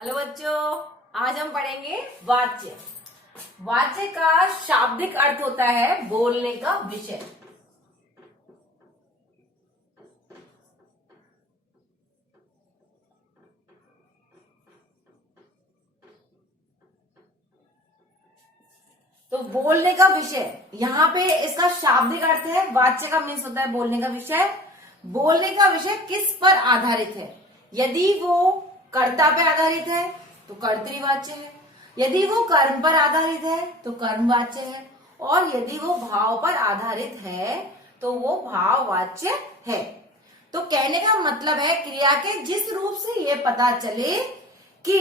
Hello बच्चों, आज हम पढ़ेंगे वाच्य। वाच्य का शाब्दिक अर्थ होता है बोलने का विषय। तो बोलने का विषय, यहाँ पे इसका शाब्दिक अर्थ है वाच्य का मीन्स होता है बोलने का विषय। बोलने का विषय किस पर आधारित है? यदि वो कर्ता पे आधारित है तो कर्तृवाच्य है, यदि वो कर्म पर आधारित है तो कर्मवाच्य है, और यदि वो भाव पर आधारित है तो वो भाववाच्य है। तो कहने का मतलब है क्रिया के जिस रूप से ये पता चले कि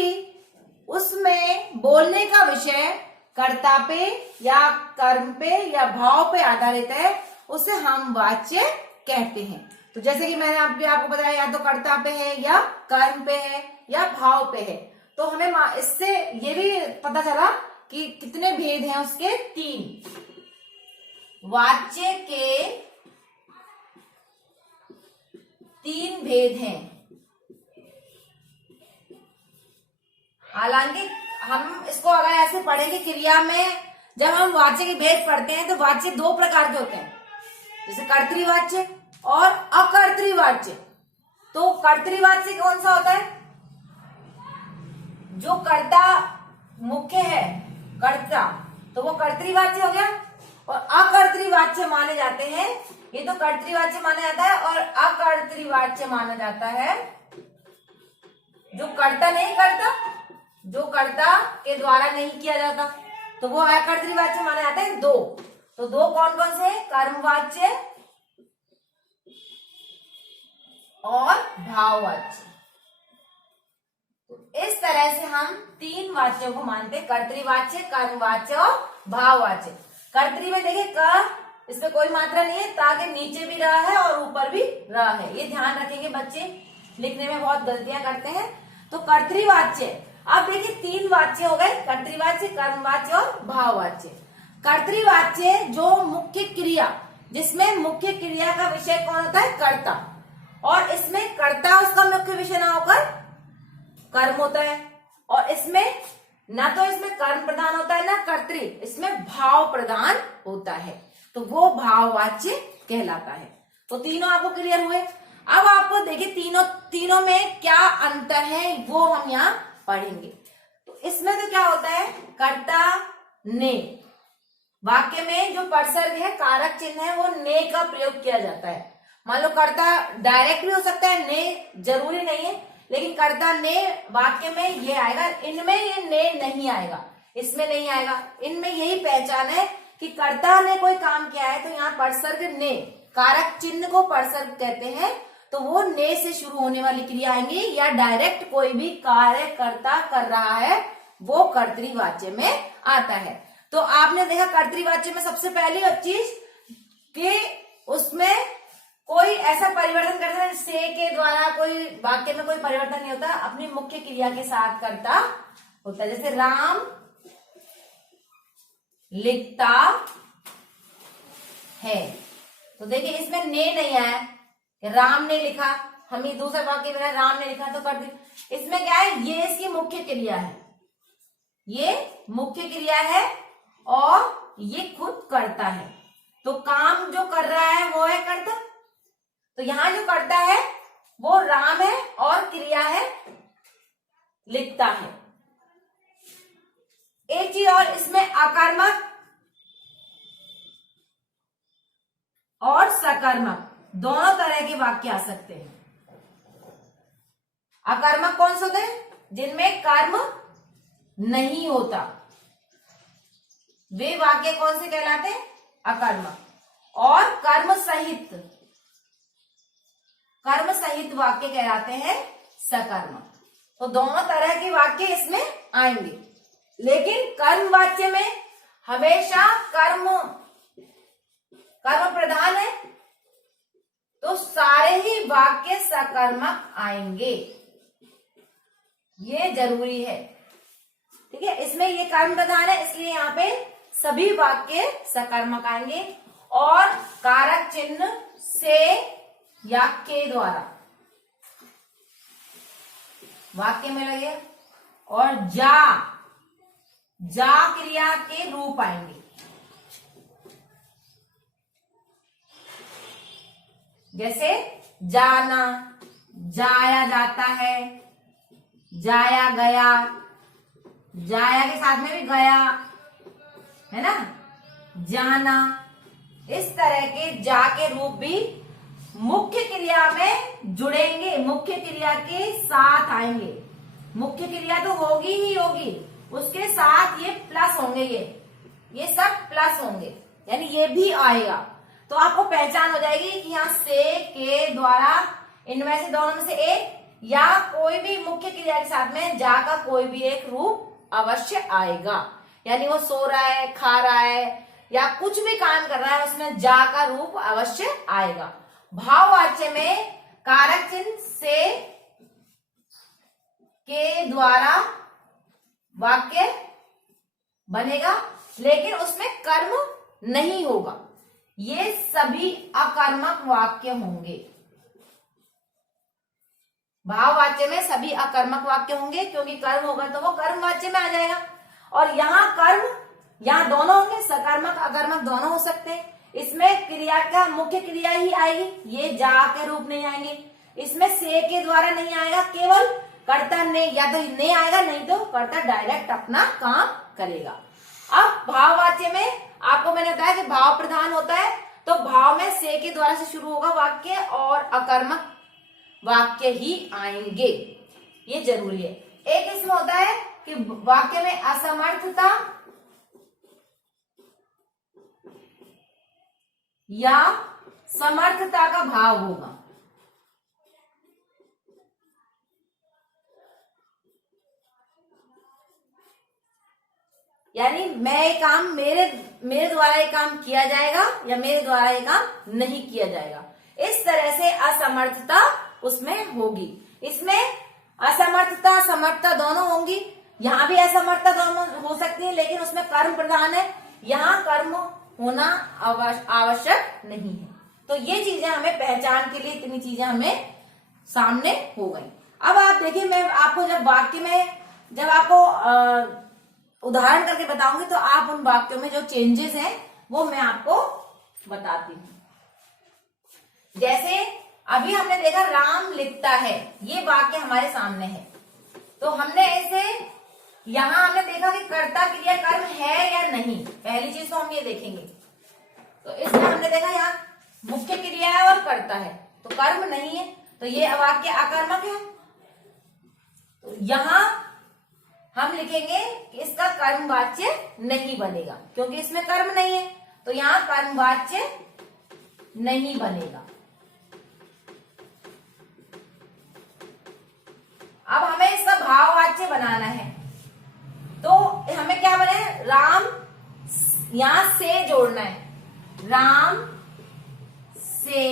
उसमें बोलने का विषय कर्ता पे या कर्म पे या भाव पे आधारित है, उसे हम वाच्य कहते हैं। तो जैसे कि मैंने आपको बताया, या तो कर्ता पे है या कर्म पे है या भाव पे है। तो हमें इससे ये भी पता चला कि कितने भेद हैं उसके, 3। वाच्य के 3 भेद हैं। हालांकि हम इसको अगर ऐसे पढ़ेंगे क्रिया में, जब हम वाच्य के भेद पढ़ते हैं तो वाच्य 2 प्रकार के होते हैं, जैसे कर्तृवाच्य और अकर्तृवाच्य। तो कर्तृवाच्य कौन सा होता है? जो कर्ता मुख्य है, कर्ता, तो वो कर्तृवाच्य हो गया। और अकर्तृवाच्य माने जाते हैं, ये तो कर्तृवाच्य माना जाता है, और अकर्तृवाच्य माना जाता है जो कर्ता नहीं करता, जो कर्ता के द्वारा नहीं किया जाता, तो वो अकर्तृवाच्य माने जाते हैं 2। तो 2 कौन कौन से? कर्मवाच्य और भाववाच्य। तो इस तरह से हम 3 वाच्यों को मानते हैं, कर्तृवाच्य, कर्मवाच्य और भाववाच्य। कर्तृ में देखिए क, इसमें कोई मात्रा नहीं है, ताकि नीचे भी रहा है और ऊपर भी रहा है, ये ध्यान रखेंगे बच्चे, लिखने में बहुत गलतियां करते हैं। तो कर्तृवाच्य, अब देखिए 3 वाच्य हो गए, कर्तृवाच्य, कर्मवाच्य और भाववाच्य। कर्तृवाच्य जो मुख्य क्रिया, जिसमें मुख्य क्रिया का विषय कौन होता है? कर्ता, और इसमें कर्ता उसका मुख्य विषय ना होकर कर्म होता है, और इसमें ना तो इसमें कर्म प्रधान होता है ना कर्तृ, इसमें भाव प्रधान होता है, तो वो भाववाच्य कहलाता है। तो तीनों आपको क्लियर हुए। अब आपको देखिए तीनों में क्या अंतर है वो हम यहाँ पढ़ेंगे। तो इसमें तो क्या होता है, कर्ता ने, वाक्य में जो परसर्ग है, कारक चिन्ह है, वो ने का प्रयोग किया जाता है। मान लो कर्ता डायरेक्ट भी हो सकता है, ने जरूरी नहीं है, लेकिन कर्ता ने वाक्य में ये आएगा, इनमें ये ने नहीं आएगा, इसमें नहीं आएगा। इनमें यही पहचान है कि कर्ता ने कोई काम किया है तो यहाँ परसर्ग ने, कारक चिन्ह को परसर्ग कहते हैं, तो वो ने से शुरू होने वाली क्रिया आएंगी, या डायरेक्ट कोई भी कार्य कर्ता कर रहा है वो कर्तृवाच्य में आता है। तो आपने देखा कर्तृवाच्य में सबसे पहली चीज कि उसमें कोई ऐसा परिवर्तन करता है, से के द्वारा कोई वाक्य में कोई परिवर्तन नहीं होता, अपनी मुख्य क्रिया के साथ करता होता है। जैसे राम लिखता है, तो देखिए इसमें ने नहीं आया, राम ने लिखा, हम ही दूसरा वाक्य में राम ने लिखा, तो कर दी। इसमें क्या है, ये इसकी मुख्य क्रिया है, ये मुख्य क्रिया है और ये खुद करता है, तो काम जो कर रहा है वो है कर्ता। तो यहां जो करता है वो राम है और क्रिया है लिखता है। एक चीज और, इसमें अकर्मक और सकर्मक दोनों तरह के वाक्य आ सकते हैं। अकर्मक कौन से होते हैं? जिनमें कर्म नहीं होता, वे वाक्य कौन से कहलाते हैं? अकर्मक। और कर्म सहित वाक्य कहलाते हैं सकर्मक। तो दोनों तरह के वाक्य इसमें आएंगे, लेकिन कर्म वाच्य में हमेशा कर्म प्रधान है, तो सारे ही वाक्य सकर्मक आएंगे, ये जरूरी है। ठीक है, इसमें ये कर्म प्रधान है, इसलिए यहाँ पे सभी वाक्य सकर्मक आएंगे, और कारक चिन्ह से या के द्वारा वाक्य में लगे और जा, जा क्रिया के रूप आएंगे। जैसे जाना, जाया जाता है, जाया गया, जाया के साथ में भी गया, है ना, जाना। इस तरह के जा के रूप भी मुख्य क्रिया में जुड़ेंगे, मुख्य क्रिया के साथ आएंगे। मुख्य क्रिया तो होगी ही होगी, उसके साथ ये प्लस होंगे, ये सब प्लस होंगे, यानी ये भी आएगा। तो आपको पहचान हो जाएगी कि यहाँ से, के द्वारा, इनमें से दोनों में से एक या कोई भी मुख्य क्रिया के साथ में जा का कोई भी एक रूप अवश्य आएगा। यानी वो सो रहा है, खा रहा है या कुछ भी काम कर रहा है, उसमें जा का रूप अवश्य आएगा। भाववाच्य में कारक चिन्ह से, के द्वारा वाक्य बनेगा, लेकिन उसमें कर्म नहीं होगा। ये सभी अकर्मक वाक्य होंगे। भाववाच्य में सभी अकर्मक वाक्य होंगे, क्योंकि कर्म होगा तो वो कर्म वाच्य में आ जाएगा। और यहाँ कर्म, यहाँ दोनों होंगे, सकर्मक अकर्मक दोनों हो सकते हैं। इसमें क्रिया का मुख्य क्रिया ही आएगी, ये जा के रूप नहीं आएंगे। इसमें से के द्वारा नहीं आएगा, केवल कर्ता ने, या तो नहीं आएगा, नहीं तो कर्ता डायरेक्ट अपना काम करेगा। अब भाववाच्य में आपको मैंने बताया कि भाव प्रधान होता है, तो भाव में से के द्वारा से शुरू होगा वाक्य और अकर्मक वाक्य ही आएंगे, ये जरूरी है। एक इसमें होता है कि वाक्य में असमर्थता या समर्थता का भाव होगा। यानी मैं ये काम, मेरे द्वारा ये काम किया जाएगा या मेरे द्वारा ये काम नहीं किया जाएगा, इस तरह से असमर्थता उसमें होगी। इसमें असमर्थता समर्थता दोनों होंगी। यहाँ भी असमर्थता दोनों हो सकती है, लेकिन उसमें कर्म प्रधान है, यहाँ कर्म होना आवश्यक नहीं है। तो ये चीजें हमें पहचान के लिए, इतनी चीजें हमें सामने हो गई। अब आप देखिए, मैं आपको जब वाक्य में, जब आपको उदाहरण करके बताऊंगी तो आप उन वाक्यों में जो चेंजेस हैं वो मैं आपको बताती हूं। जैसे अभी हमने देखा राम लिखता है, ये वाक्य हमारे सामने है, तो हमने ऐसे यहां हमने देखा कि कर्ता क्रिया कर्म है या नहीं, पहली चीज तो हम ये देखेंगे। तो इसमें हमने देखा यहाँ मुख्य क्रिया है और कर्ता है, तो कर्म नहीं है, तो ये वाक्य अकर्मक है। तो यहां हम लिखेंगे कि इसका कर्मवाच्य नहीं बनेगा, क्योंकि इसमें कर्म नहीं है, तो यहां कर्मवाच्य नहीं बनेगा। अब हमें इसका भाववाच्य बनाना है, तो हमें क्या बने, राम, यहां से जोड़ना है, राम से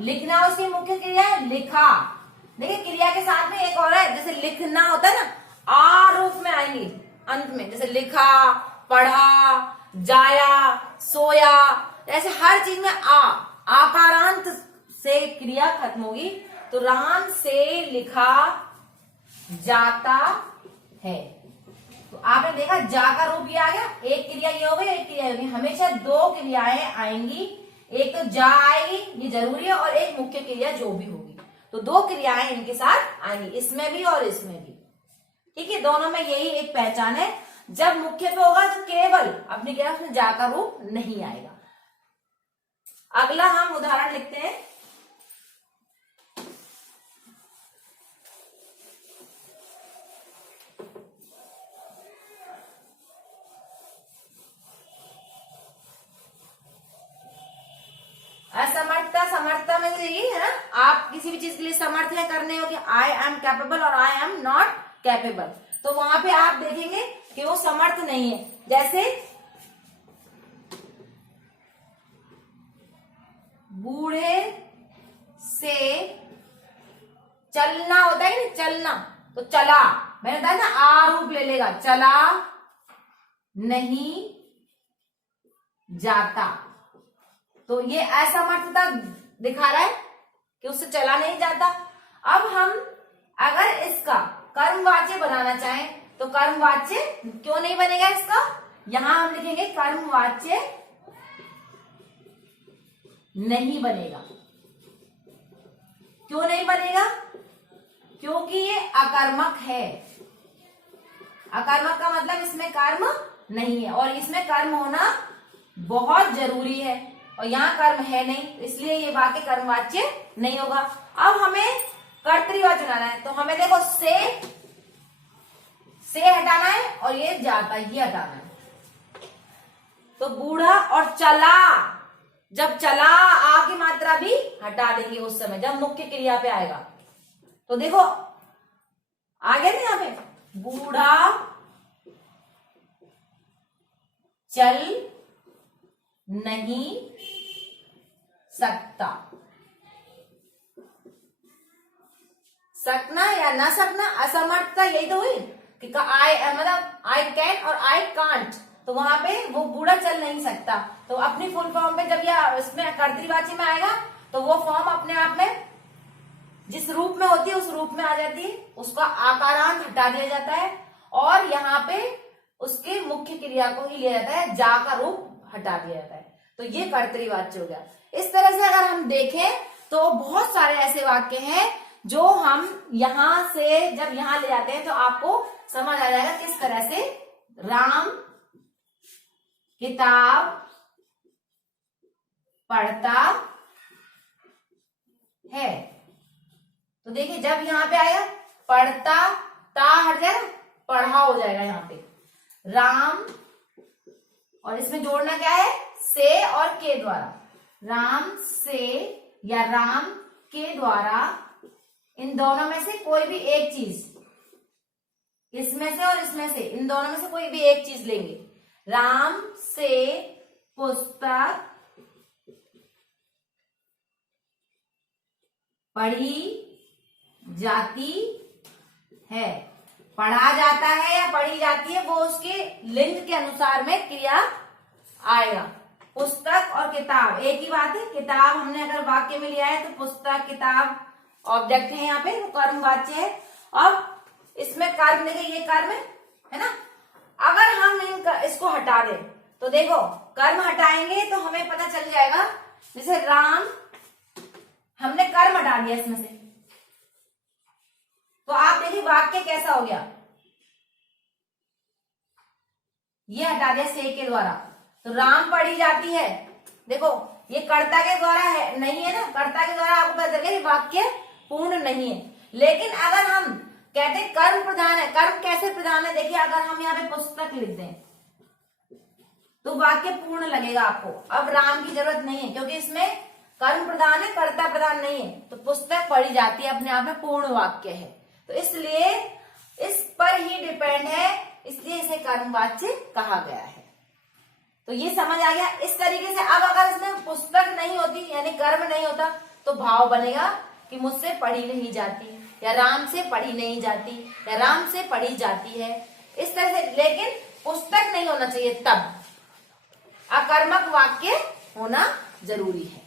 लिखना उसकी मुख्य क्रिया है, लिखा। देखिए क्रिया के साथ में एक और है, जैसे लिखना होता है ना, आ रूप में आएंगे अंत में, जैसे लिखा, पढ़ा, जाया, सोया, ऐसे हर चीज में आकारांत से क्रिया खत्म होगी। तो राम से लिखा जाता है, तो आपने देखा जा का रूप ये आ गया, एक क्रिया ये हो गई, एक क्रिया होगी। हमेशा दो क्रियाएं आएंगी, एक तो जा आएगी, ये जरूरी है, और एक मुख्य क्रिया जो भी होगी, तो दो क्रियाएं इनके साथ आएंगी, इसमें भी और इसमें भी। ठीक है, दोनों में यही एक पहचान है। जब मुख्य पे होगा तो केवल अपनी क्रिया उसमें जा का रूप नहीं आएगा। अगला हम उदाहरण लिखते हैं। असमर्थता समर्थता में यही है ना, आप किसी भी चीज के लिए समर्थ है करने हो कि आई एम कैपेबल और आई एम नॉट कैपेबल, तो वहां पे आप देखेंगे कि वो समर्थ नहीं है। जैसे बूढ़े से चलना होता है ना, चलना, तो चला, मैंने बताया ना आ रूप ले लेगा, चला नहीं जाता, तो ये असमर्थता दिखा रहा है कि उससे चला नहीं जाता। अब हम अगर इसका कर्मवाच्य बनाना चाहें तो कर्मवाच्य क्यों नहीं बनेगा इसका, यहां हम लिखेंगे कर्मवाच्य नहीं बनेगा। क्यों नहीं बनेगा, क्योंकि ये अकर्मक है। अकर्मक का मतलब इसमें कर्म नहीं है और इसमें कर्म होना बहुत जरूरी है और यहाँ कर्म है नहीं, इसलिए ये वाक्य कर्मवाच्य नहीं होगा। अब हमें कर्तृवाच्य बनाना है तो हमें देखो से हटाना है और ये जाता ये हटाना है। तो बूढ़ा और चला, जब चला आ की मात्रा भी हटा देंगे उस समय जब मुख्य क्रिया पे आएगा। तो देखो आ गया ना यहाँ पे, बूढ़ा चल नहीं सकता। सकना या ना सकना, असमर्थता, यही तो हुई कि आई मतलब आई कैन और आई कांट। तो वहां पे वो बूढ़ा चल नहीं सकता, तो अपनी फुल फॉर्म पे जब यह इसमें कर्तृवाची में आएगा तो वो फॉर्म अपने आप में जिस रूप में होती है उस रूप में आ जाती है, उसका आकारांत हटा दिया जाता है और यहाँ पे उसके मुख्य क्रिया को ही लिया जाता है, जा का रूप हटा दिया जाता है। तो ये कर्तृवाच्य हो गया। इस तरह से अगर हम देखें तो बहुत सारे ऐसे वाक्य हैं जो हम यहां से जब यहां ले जाते हैं तो आपको समझ आ जाएगा किस तरह से राम किताब पढ़ता है। तो देखिए जब यहां पे आया पढ़ता, ता हट जाएगा, पढ़ा हो जाएगा यहाँ पे राम, और इसमें जोड़ना क्या है, से और के द्वारा। राम से या राम के द्वारा, इन दोनों में से कोई भी एक चीज, इसमें से और इसमें से, इन दोनों में से कोई भी एक चीज लेंगे। राम से पुस्तक पढ़ी जाती है। पढ़ा जाता है या पढ़ी जाती है वो उसके लिंग के अनुसार में क्रिया आएगा। पुस्तक और किताब एक ही बात है। किताब हमने अगर वाक्य में लिया है तो पुस्तक किताब ऑब्जेक्ट है, यहाँ पे वो कर्मवाच्य है। अब इसमें कर्म देखिए, ये कर्म है ना। अगर हम इसको हटा दें तो देखो कर्म हटाएंगे तो हमें पता चल जाएगा, जैसे राम हमने कर्म हटा दिया इसमें से, तो आप देखिए वाक्य कैसा हो गया, ये हटा दिया से के द्वारा। तो राम पढ़ी जाती है, देखो ये कर्ता के द्वारा है, नहीं है ना, कर्ता के द्वारा आपको पता चलेगा ये वाक्य पूर्ण नहीं है। लेकिन अगर हम कहते हैं कर्म प्रधान है, कर्म कैसे प्रधान है, देखिए अगर हम यहाँ पे पुस्तक लिख दें तो वाक्य पूर्ण लगेगा आपको। अब राम की जरूरत नहीं है क्योंकि इसमें कर्म प्रधान है, कर्ता प्रधान नहीं है, तो पुस्तक पढ़ी जाती है अपने आप में पूर्ण वाक्य है। तो इसलिए इस पर ही डिपेंड है, इसलिए इसे कर्मवाच्य कहा गया है। तो ये समझ आ गया इस तरीके से। अब अगर इसमें पुस्तक नहीं होती यानी कर्म नहीं होता तो भाव बनेगा कि मुझसे पढ़ी नहीं जाती, या राम से पढ़ी नहीं जाती, या राम से पढ़ी जाती है, इस तरह से। लेकिन पुस्तक नहीं होना चाहिए, तब अकर्मक वाक्य होना जरूरी है।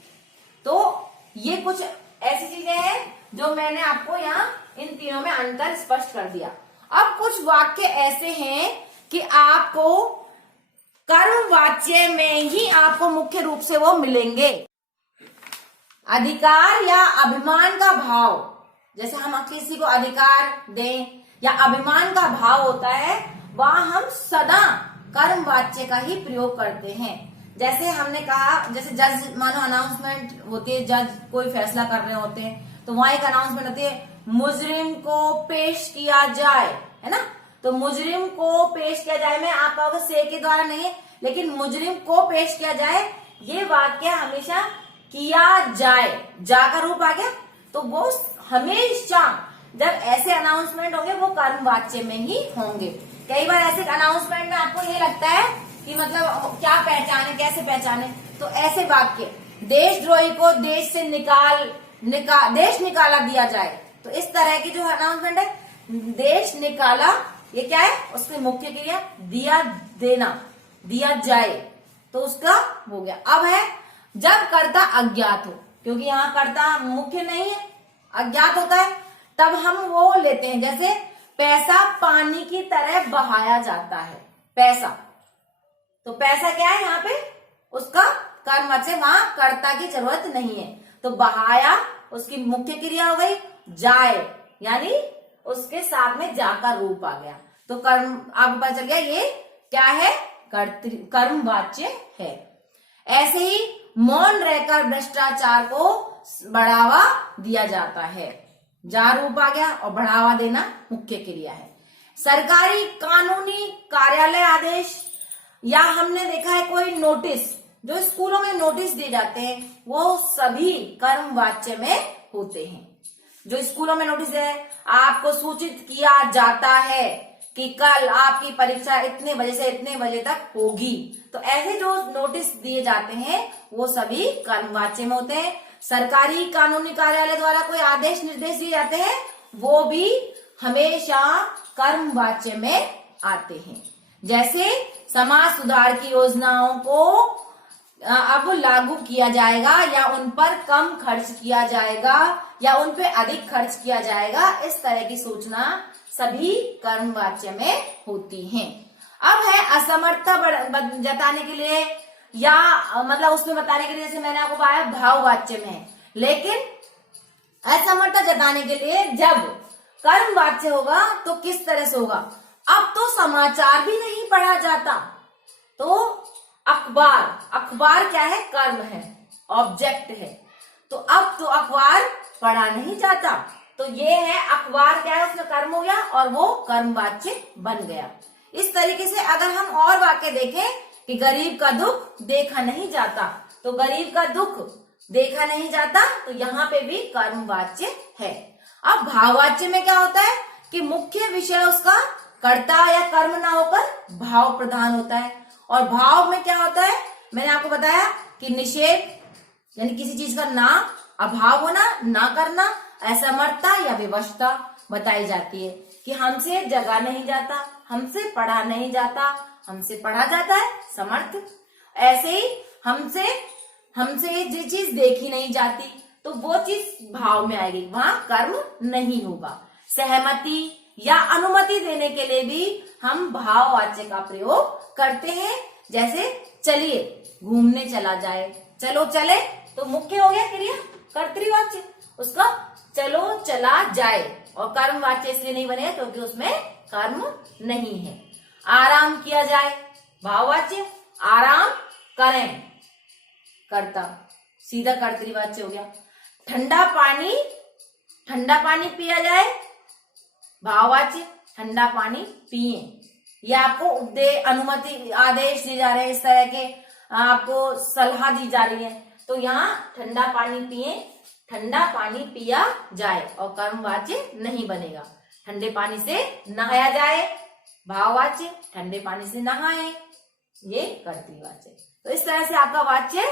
तो ये कुछ ऐसी चीजें हैं जो मैंने आपको यहाँ इन तीनों में अंतर स्पष्ट कर दिया। अब कुछ वाक्य ऐसे हैं कि आपको कर्मवाच्य में ही आपको मुख्य रूप से वो मिलेंगे। अधिकार या अभिमान का भाव, जैसे हम किसी को अधिकार दें या अभिमान का भाव होता है, वहां हम सदा कर्मवाच्य का ही प्रयोग करते हैं। जैसे हमने कहा, जैसे जज मानो अनाउंसमेंट होती है, जज कोई फैसला कर रहे होते हैं तो वहां एक अनाउंसमेंट होती है, मुजरिम को पेश किया जाए, है ना। तो मुजरिम को पेश किया जाए में आप कहोगे से के द्वारा नहीं है, लेकिन मुजरिम को पेश किया जाए ये वाक्य हमेशा किया जाए, जा का रूप आ गया, तो वो हमेशा जब ऐसे अनाउंसमेंट होंगे वो कर्मवाच्य में ही होंगे। कई बार ऐसे अनाउंसमेंट में आपको ये लगता है कि मतलब क्या पहचाने, कैसे पहचाने, तो ऐसे वाक्य, देशद्रोही को देश से देश निकाला दिया जाए, तो इस तरह की जो अनाउंसमेंट है, देश निकाला, ये क्या है, उसकी मुख्य क्रिया दिया, देना, दिया जाए, तो उसका हो गया। अब है जब कर्ता अज्ञात हो, क्योंकि यहाँ कर्ता मुख्य नहीं है, अज्ञात होता है, तब हम वो लेते हैं, जैसे पैसा पानी की तरह बहाया जाता है। पैसा, तो पैसा क्या है यहाँ पे, उसका कर्मवाच्य, वहां कर्ता की जरूरत नहीं है। तो बहाया उसकी मुख्य क्रिया हो गई। जाए यानी उसके साथ में जा का रूप आ गया। तो कर्म आपको पता चल गया ये क्या है, कर्मवाच्य है। ऐसे ही मौन रहकर भ्रष्टाचार को बढ़ावा दिया जाता है। जा रूप आ गया और बढ़ावा देना मुख्य क्रिया है। सरकारी कानूनी कार्यालय आदेश, या हमने देखा है कोई नोटिस, जो स्कूलों में नोटिस दिए जाते हैं वो सभी कर्मवाच्य में होते हैं। जो स्कूलों में नोटिस है, आपको सूचित किया जाता है कि कल आपकी परीक्षा इतने बजे से इतने बजे तक होगी, तो ऐसे जो नोटिस दिए जाते हैं वो सभी कर्मवाच्य में होते हैं। सरकारी कानूनी कार्यालय द्वारा कोई आदेश निर्देश दिए जाते हैं वो भी हमेशा कर्मवाच्य में आते हैं। जैसे समाज सुधार की योजनाओं को अब लागू किया जाएगा, या उन पर कम खर्च किया जाएगा, या उन पे अधिक खर्च किया जाएगा, इस तरह की सूचना सभी कर्मवाच्य में होती हैं। अब है असमर्थता जताने के लिए, या मतलब उसमें बताने के लिए, जैसे मैंने आपको बताया भाववाच्य में है, लेकिन असमर्थता जताने के लिए जब कर्मवाच्य होगा तो किस तरह से होगा। अब तो समाचार भी नहीं पढ़ा जाता, तो अखबार, अखबार क्या है, कर्म है, ऑब्जेक्ट है, तो अब तो अखबार पढ़ा नहीं जाता, तो ये है अखबार क्या है, उसमें कर्म हो गया और वो कर्मवाच्य बन गया। इस तरीके से अगर हम और वाक्य देखें कि गरीब का दुख देखा नहीं जाता, तो गरीब का दुख देखा नहीं जाता, तो यहाँ पे भी कर्मवाच्य है। अब भाववाच्य में क्या होता है कि मुख्य विषय उसका कर्ता या कर्म ना होकर भाव प्रधान होता है। और भाव में क्या होता है, मैंने आपको बताया कि निषेध यानी किसी चीज का ना, अभाव होना, ना करना, असमर्थता या विवशता बताई जाती है कि हमसे जगा नहीं जाता, हमसे पढ़ा नहीं जाता, हमसे पढ़ा जाता है समर्थ। ऐसे ही हमसे ये चीज देखी नहीं जाती, तो वो चीज भाव में आएगी, वहां कर्म नहीं होगा। सहमति या अनुमति देने के लिए भी हम भाववाच्य का प्रयोग करते हैं। जैसे चलिए घूमने चला जाए, चलो चले, तो मुख्य हो गया क्रिया कर्तृवाच्य, उसका चलो चला जाए, और कर्मवाच्य इसलिए नहीं बनेगा क्योंकि उसमें कर्म नहीं है। आराम किया जाए, भाववाच्य, आराम करें, कर्ता, सीधा कर्तृवाच्य हो गया। ठंडा पानी पिया जाए, भाववाच्य, ठंडा पानी पिए। ये आपको अनुमति आदेश दिए जा रहे हैं, इस तरह के आपको सलाह दी जा रही है, तो यहाँ ठंडा पानी पिए, ठंडा पानी पिया जाए, और कर्मवाच्य नहीं बनेगा। ठंडे पानी से नहाया जाए, भाववाच्य, ठंडे पानी से नहाए, ये कर्तृवाच्य। तो इस तरह से आपका वाच्य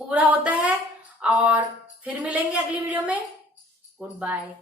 पूरा होता है, और फिर मिलेंगे अगली वीडियो में। Good bye.